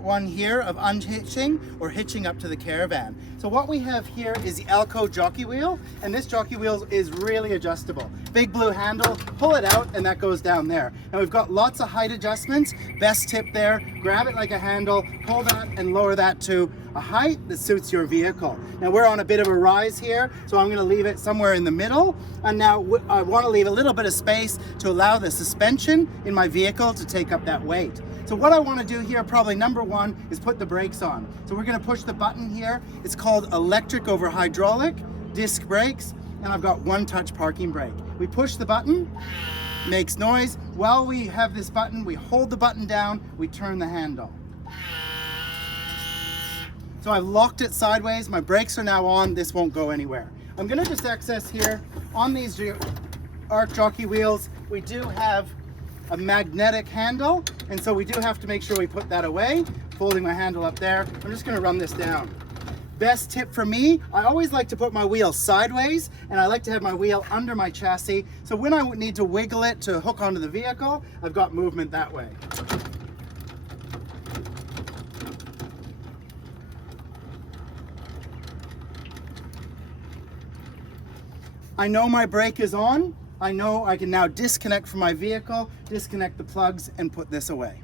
part one here of unhitching or hitching up to the caravan. So what we have here is the Elco jockey wheel, and this jockey wheel is really adjustable. Big blue handle, pull it out and that goes down there. And we've got lots of height adjustments. Best tip there, grab it like a handle, pull that and lower that to a height that suits your vehicle. Now we're on a bit of a rise here, so I'm going to leave it somewhere in the middle. And now I want to leave a little bit of space to allow the suspension in my vehicle to take up that weight. So what I want to do here, probably number one, is put the brakes on. So we're going to push the button here. It's called electric over hydraulic, disc brakes, and I've got one touch parking brake. We push the button, makes noise. While we have this button, we hold the button down, we turn the handle. So I've locked it sideways, my brakes are now on, this won't go anywhere. I'm gonna just access here, on these arc jockey wheels, we do have a magnetic handle, and so we do have to make sure we put that away. Folding my handle up there, I'm just gonna run this down. Best tip for me, I always like to put my wheel sideways, and I like to have my wheel under my chassis, so when I need to wiggle it to hook onto the vehicle, I've got movement that way. I know my brake is on. I know I can now disconnect from my vehicle, disconnect the plugs, and put this away.